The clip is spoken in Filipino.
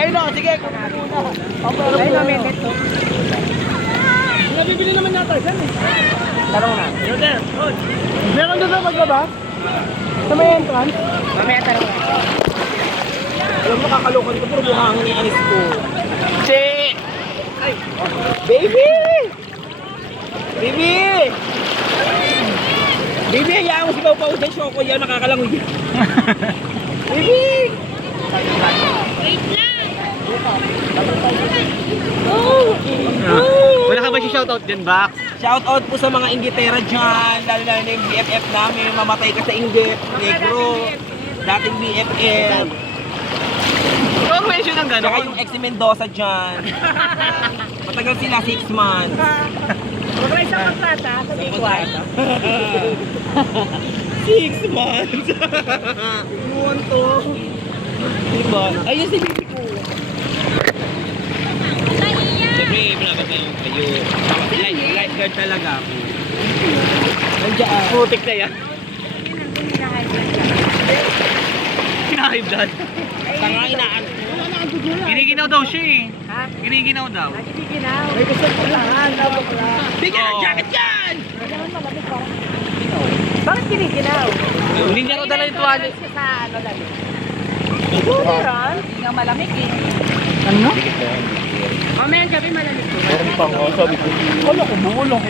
Ayun o, sige, kunin mo muna. Ayun o, may neto. Nabibili naman yata dyan eh. Tarong na. Meron doon sa maglaba? Sa may entrance? Mamaya tarong na. Alam mo, kakalokan ko, puro buhangin yung anis ko. Si! Ay! Baby! Baby! Baby, hayaan mo si Pau-Pau dyan, Shoko yan, nakakalangoy. Baby! Wait lang! Wala ka ba si shoutout dyan, Bax? Shoutout po sa mga inggitera dyan, lalo na yung BFF namin, mamatay ka sa inggit, negro, dating BFF. Huwag mention ng gano'n. Saka yung ex ni Mendoza dyan. Matagal sila, 6 months. Huwag na isang kontrata sa Bickway. 6 months! Iwan to. Diba? Ayun si baby ko. Siyempre, malakas na yung kayo. Lifeguard talaga ako. Nandiyan. Putik na yan. High blood. Tanga inaan. Giniginaw daw siya eh. Ha? Giniginaw daw. Nagiginaw. May gusto ko lang. Bigyan ng jacket yan! Bakit kiniginaw? Hindi niya raw dala yung tuwali. Sa ano dali? Meron? Hindi nga malamig eh. Ano? Mamaya gabi malamig ko. Meron pa ako. Sabi ko. Wala ko. Wala ko.